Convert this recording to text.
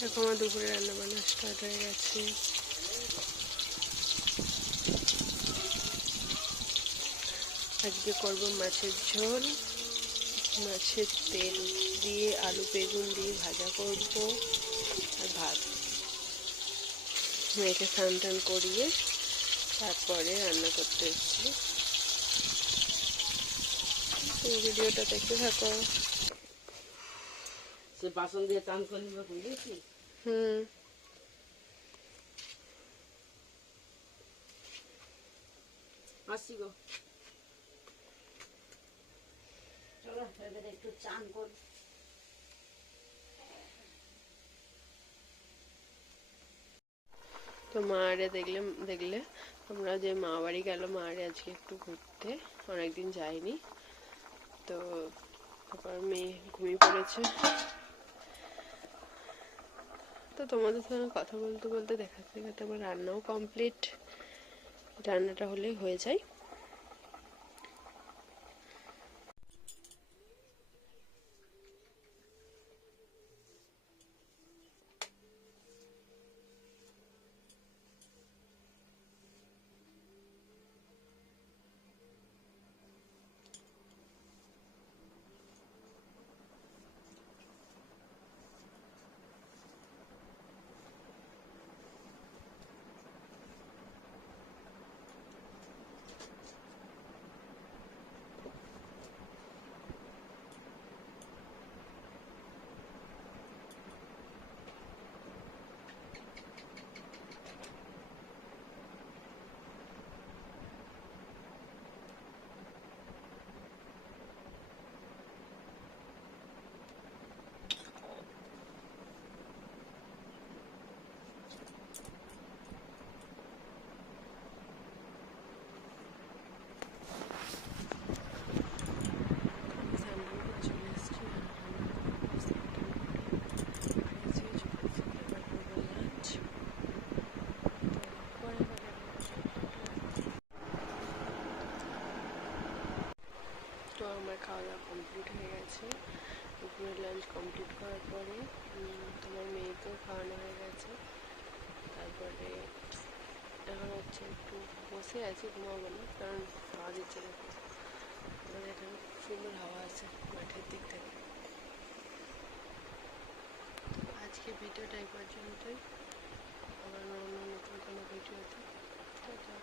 দেখো আমার দুপুরে রান্না বান্না স্টার্ট হয়ে গেছে। আজকে করব মাছের ঝোল। মাছের তেল দিয়ে, আলু বেগুন দিয়ে ভাজা করব আর ভাত। মেয়েকে স্নান টান করিয়ে তারপরে রান্না করতে এসেছি। ভিডিওটা দেখতে থাকো। সে বাসন দিয়ে চান করে নিবে বুঝেছি হুম। আসছি গো। চলো এবারে একটু চান কর। তো মা আরে দেখলে দেখলে আমরা যে মা বাড়ি গেল মা আরে আজকে একটু ঘুরতে। অনেকদিন যাইনি। তো তারপর মেয়ে ঘুমিয়ে পড়েছে। তো তোমাদের সঙ্গে কথা বলতে বলতে দেখাতে দেখাতে আমার রান্নাও কমপ্লিট রান্নাটা হলেই হয়ে যায় স্নান করে চলে এসেছি লাঞ্চ পরে তো আমার খাওয়া দাওয়া কমপ্লিট হয়ে গেছে। দুপুরের লাঞ্চ কমপ্লিট করার পরে তোমার মেয়েকেও খাওয়ানো হয়ে গেছে। তারপরে এখন হচ্ছে একটু বসে আছি, ঘুমাবো না, কারণ হাওয়া দিচ্ছে দেখো। আমাদের এখানে সুন্দর হাওয়া আছে মাঠের দিক থেকে। আজকে ভিডিওটা এই পর্যন্তই। আবার অন্য নতুন কোনো ভিডিওতে। টাটা।